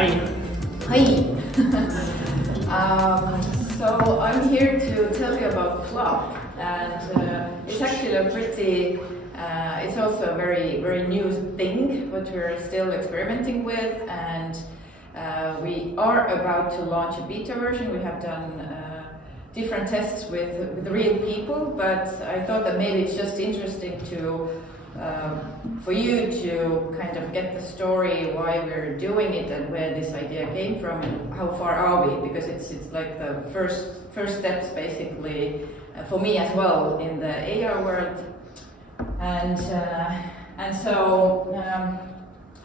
Hi. Hi. So I'm here to tell you about Plop, and it's actually a pretty, it's also a very new thing, but we're still experimenting with, and we are about to launch a beta version. We have done different tests with real people, but I thought that maybe it's just interesting to for you to kind of get the story why we're doing it and where this idea came from and how far are we, because it's like the first steps basically for me as well in the AR world, and so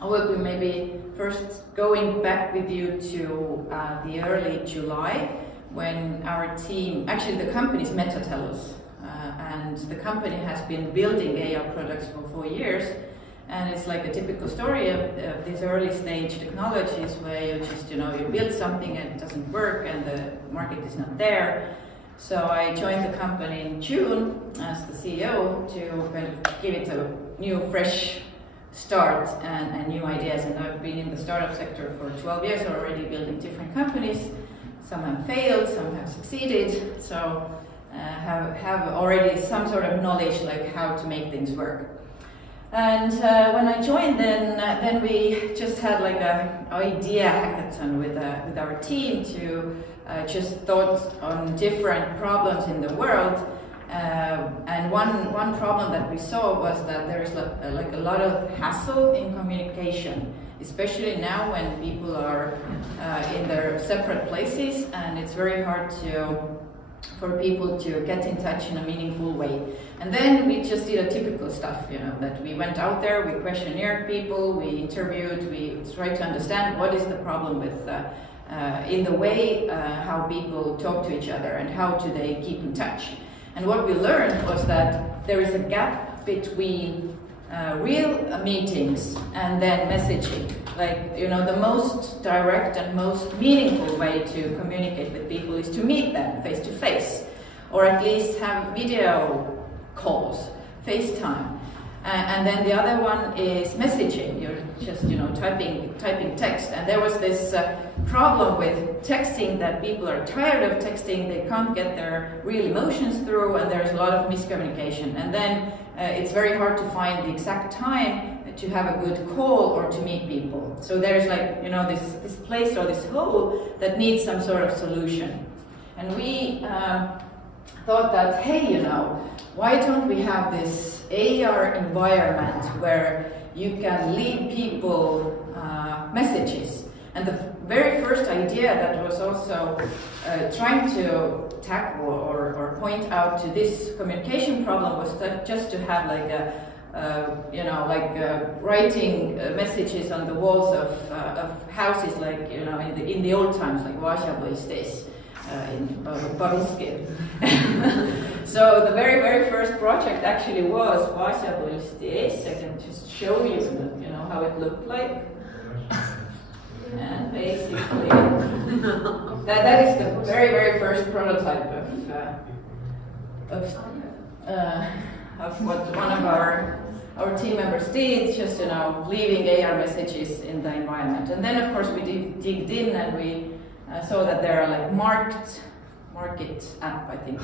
I will be maybe first going back with you to the early July when our team, actually the company is Metatelus. And the company has been building AR products for 4 years, and it's like a typical story of these early stage technologies where you just, you build something and it doesn't work and the market is not there. So I joined the company in June as the CEO to kind of give it a new, fresh start and new ideas. And I've been in the startup sector for 12 years already, building different companies. Some have failed, some have succeeded. So have already some sort of knowledge like how to make things work. And when I joined, then we just had like a idea hackathon with our team to just thought on different problems in the world. And one problem that we saw was that there is like a lot of hassle in communication, especially now when people are in their separate places, and it's very hard for people to get in touch in a meaningful way. And then we just did a typical stuff, that we went out there, we questionnaire people, we interviewed, we tried to understand what is the problem with in the way how people talk to each other and how do they keep in touch. And what we learned was that there is a gap between real meetings and then messaging. Like, the most direct and most meaningful way to communicate with people is to meet them face to face, or at least have video calls, FaceTime. And then the other one is messaging. You're just, typing text. And there was this problem with texting that people are tired of texting. They can't get their real emotions through, and there's a lot of miscommunication. And then it's very hard to find the exact time to have a good call or to meet people. So there's like, this place or this hole that needs some sort of solution. And we thought that, hey, why don't we have this AR environment where you can leave people messages? And the very first idea that was also trying to tackle or point out to this communication problem was just to have like a writing messages on the walls of houses, like, in the old times, like Vašja stes in Baruski. So the very first project actually was Vašja stes. I can just show you, how it looked like. And basically, that is the very first prototype of what one of our team members did, just leaving AR messages in the environment. And then of course we digged in and we saw that there are like market app, I think.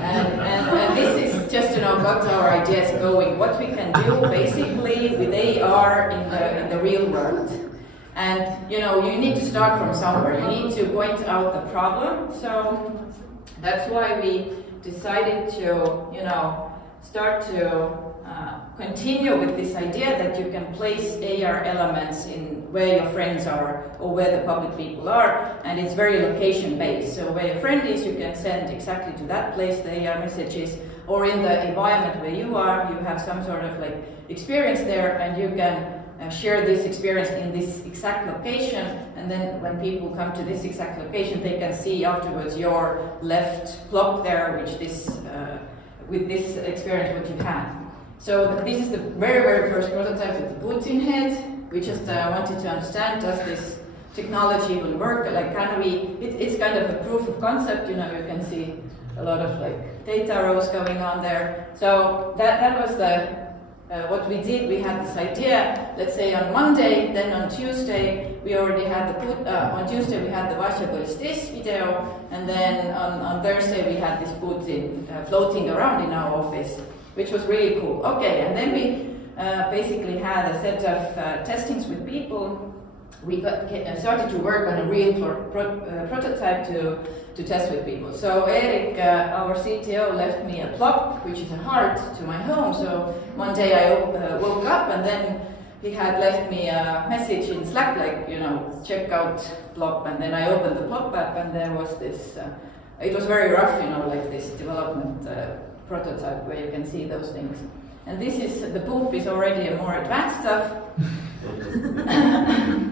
and this is just got our ideas going. What we can do basically with AR in the real world. And you need to start from somewhere. You need to point out the problem. So that's why we decided to start to continue with this idea that you can place AR elements in where your friends are or where the public people are, and it's very location based. So where your friend is, you can send exactly to that place the AR messages, or in the environment where you are, you have some sort of like experience there, and you can share this experience in this exact location, and then when people come to this exact location, they can see afterwards your left Plop there, which with this experience what you had. So this is the very first prototype with the Putin head. We just wanted to understand, does this technology will work? Like, can we? It's kind of a proof of concept. You can see a lot of like data rows going on there. So that was the what we did, we had this idea, let's say on Monday, then on Tuesday, we already had the on Tuesday we had the Vasya Bolstis video, and then on Thursday we had this Putin floating around in our office, which was really cool. Okay, and then we basically had a set of testings with people. We started to work on a real prototype to test with people. So Erik, our CTO, left me a Plop, which is a heart, to my home. So one day I woke up and then he had left me a message in Slack, like, you know, check out Plop. And then I opened the Plop app and there was this, it was very rough, you know, like this development prototype where you can see those things. And this is, the poop is already a more advanced stuff.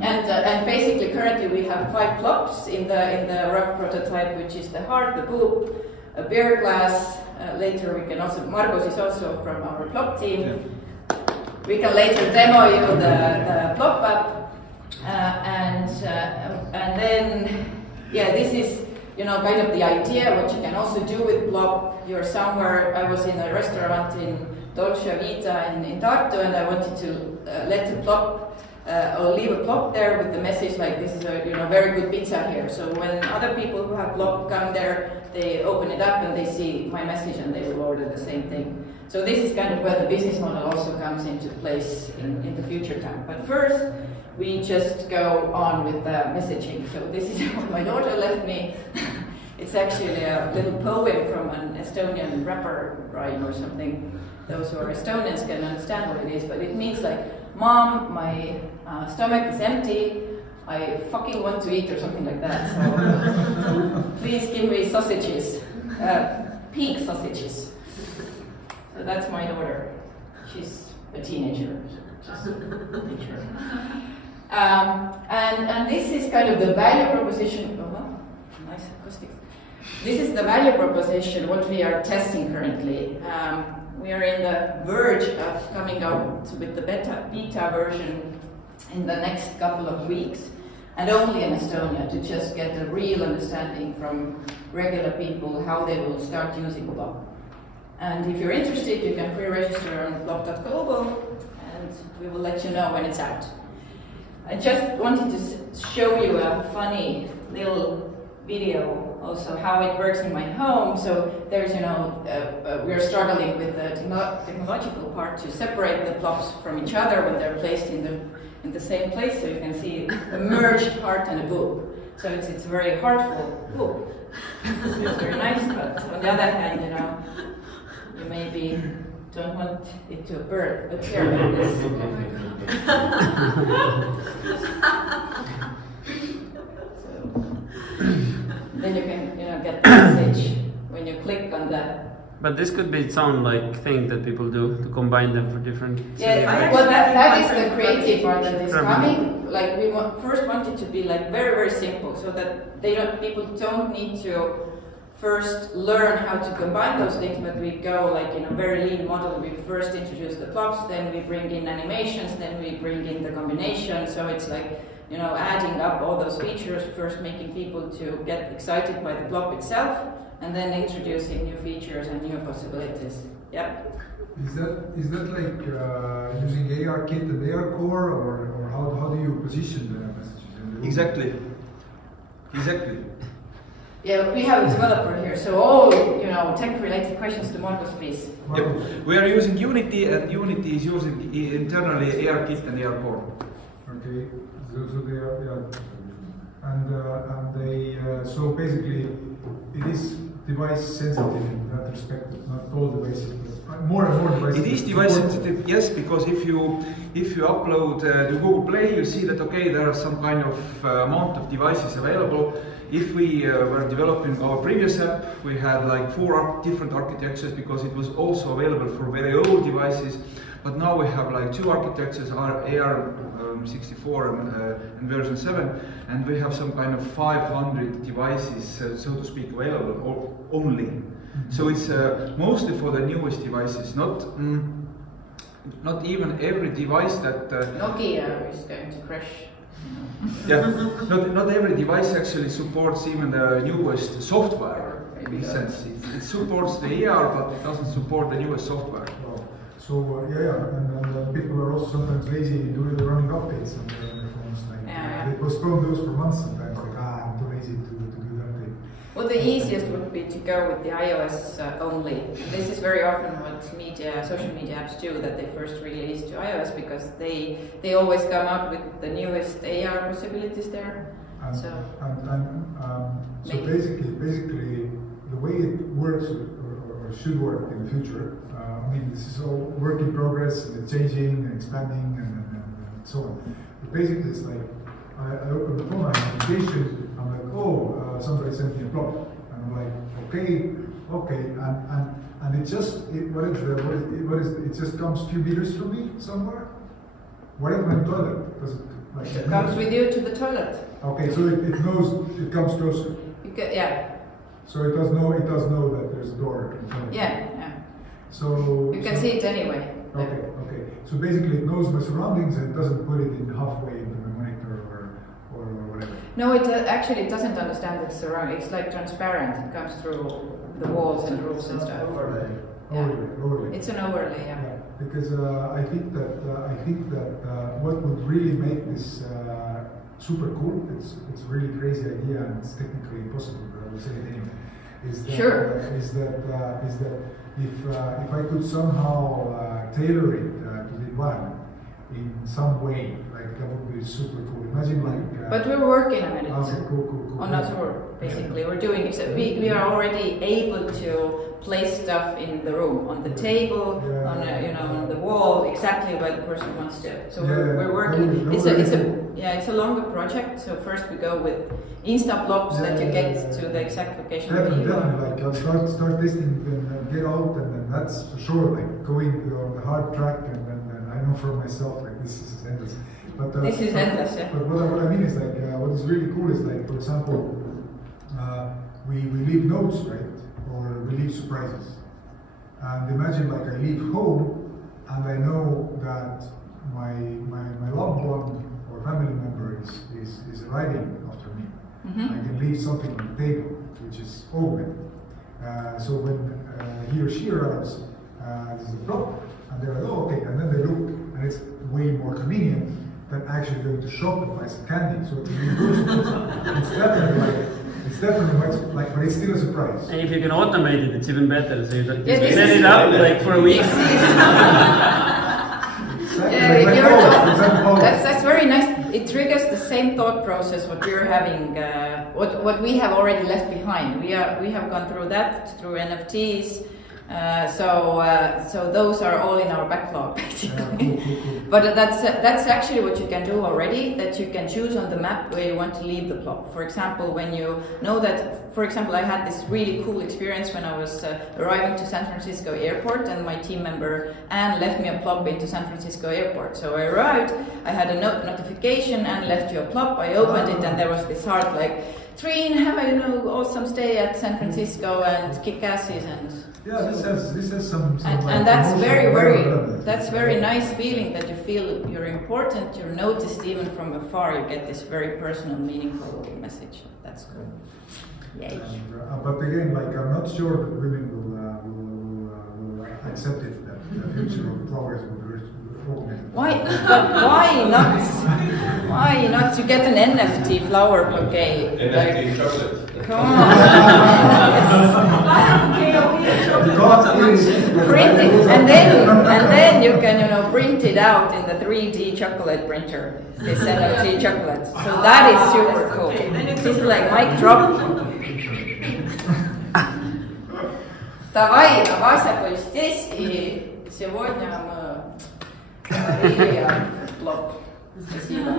and basically currently we have 5 plops in the rough prototype, which is the heart, the poop, a beer glass. Later we can also, Margus is also from our Plop team. Yeah. We can later demo you the Plop app, and then yeah, this is, you know, kind of the idea what you can also do with Plop. You're somewhere. I was in a restaurant in Dolce Vita in Tartu, and I wanted to let the Plop or leave a Plop there with the message like, this is a, you know, very good pizza here. So when other people who have Plop come there, they open it up and they see my message and they will order the same thing. So this is kind of where the business model also comes into place in the future time. But first, we just go on with the messaging. So this is what my daughter left me. It's actually a little poem from an Estonian rapper rhyme or something. Those who are Estonians can understand what it is, but it means like, Mom, my stomach is empty, I fucking want to eat, or something like that. So please give me sausages, pig sausages. So that's my daughter. She's a teenager. And this is kind of the value proposition. Oh, nice acoustics. This is the value proposition, what we are testing currently. We are in the verge of coming out with the beta version in the next couple of weeks, and only in Estonia, to just get a real understanding from regular people how they will start using Plop. And if you're interested, you can pre-register on plop.global, and we will let you know when it's out. I just wanted to show you a funny little video also how it works in my home. So there's, you know, we're struggling with the technological part to separate the plops from each other when they're placed in the same place. So you can see a merged heart and a poop. So it's a very heartful poop. It's very nice, but on the other hand, you know, you maybe don't want it to appear like this. Then you can, you know, get the message when you click on that. But this could be its own like thing that people do to combine them for different. Yeah, well, that is the creative part that is coming. Like we first want it to be like very simple, so that people don't need to first learn how to combine those things, but we go like in a very lean model. We first introduce the plops, then we bring in animations, then we bring in the combination. So it's like, you know, adding up all those features, first making people to get excited by the Plop itself, and then introducing new features and new possibilities. Yep. Is that like using ARKit and ARCore, or how do you position the messages? Exactly. Yeah, we have a developer here, so all, you know, tech-related questions to Margus, please. Yep. We are using Unity, and Unity is using internally ARKit and ARCore. Okay, so they are, and they so basically it is device sensitive in that respect. Not all devices, but more and more devices. It is device sensitive, yes, because if you upload to Google Play, you see that okay, there are some kind of amount of devices available. If we were developing our previous app, we had like 4 different architectures because it was also available for very old devices. But now we have like 2 architectures, AR64 and version 7, and we have some kind of 500 devices, so to speak, available or only. Mm-hmm. So it's mostly for the newest devices, not even every device that Nokia is going to crash. Yeah, not every device actually supports even the newest software. In a sense, it supports the ER, but it doesn't support the newest software. Wow. So and people are also sometimes lazy doing the running updates on their phones. Like they postpone those for months sometimes. Like I'm too lazy to do the update. Well, the easiest would be to go with the iOS only. This is very often what social media apps do, that they first release to iOS because they always come out with the newest AR possibilities there. So basically, the way it works or should work in the future. I mean, this is all work in progress, and it's changing and expanding and so on. But basically, it's like I open the phone, I have an application, I'm like, oh, somebody sent me a plop, and I'm like, okay, and it just comes a few meters from me somewhere. What if my toilet? Does it like it comes with you to the toilet? Okay, so it knows it comes closer. Yeah. So it does know that there's a door in front of Yeah. So you can see it anyway. Okay. So basically, it knows my surroundings and it doesn't put it in halfway into my monitor or whatever. No, it actually doesn't understand the surroundings. It's like transparent. It comes through the walls and roofs and stuff. Overlay. It's an overlay, yeah. Because I think that what would really make this super cool, it's a really crazy idea and it's technically impossible, but I will say it anyway. Is that if I could somehow tailor it to the environment in some way, like that would be super cool. Imagine like. But we're working on it. Okay, cool. On our tour, basically, we're doing it. So we are already able to place stuff in the room, on the table, on the wall, exactly where the person wants to. So we're working. It's a longer project. So first we go with Insta plops that you get to the exact location. Definitely. Like I'll start testing and get out, and then that's for sure. Like going on the hard track, and I know for myself, like this is endless. But this is endless, yeah. But what I mean is like what is really cool is like, for example, we leave notes, right? Or we leave surprises. And imagine like I leave home and I know that my loved one or family member is arriving after me. Mm-hmm. I can leave something on the table, which is open. So when he or she arrives, there's a plop, and they're like, oh, okay, and then they look, and it's way more convenient than actually going to shop and buy some candy. So it's definitely like, but it's still a surprise. And if you can automate it, it's even better. So you don't set it up like for a week. That's very nice. It triggers the same thought process what we're having, what we have already left behind. We have gone through that through NFTs. So those are all in our backlog basically. But that's actually what you can do already, that you can choose on the map where you want to leave the plop. For example, when you know that, for example, I had this really cool experience when I was arriving to San Francisco airport, and my team member Anne left me a plop into San Francisco airport. So I arrived, I had a notification, and left you a plop. I opened it and there was this heart like, Triin, have an awesome stay at San Francisco and kick asses and. Yeah, this has some and that's that's very nice feeling that you feel you're important, you're noticed even from afar. You get this very personal, meaningful message. That's cool. Yay. But again, like I'm not sure that women will accept it, that the future of flowers will be augmented. Why not? Why not to get an NFT flower bouquet? NFT chocolate. Come on. Print it, and then you can print it out in the 3D chocolate printer. This NFT chocolate. So that is super cool. This is like mic drop. Давай, Вася, здесь и сегодня мы Плop. Спасибо.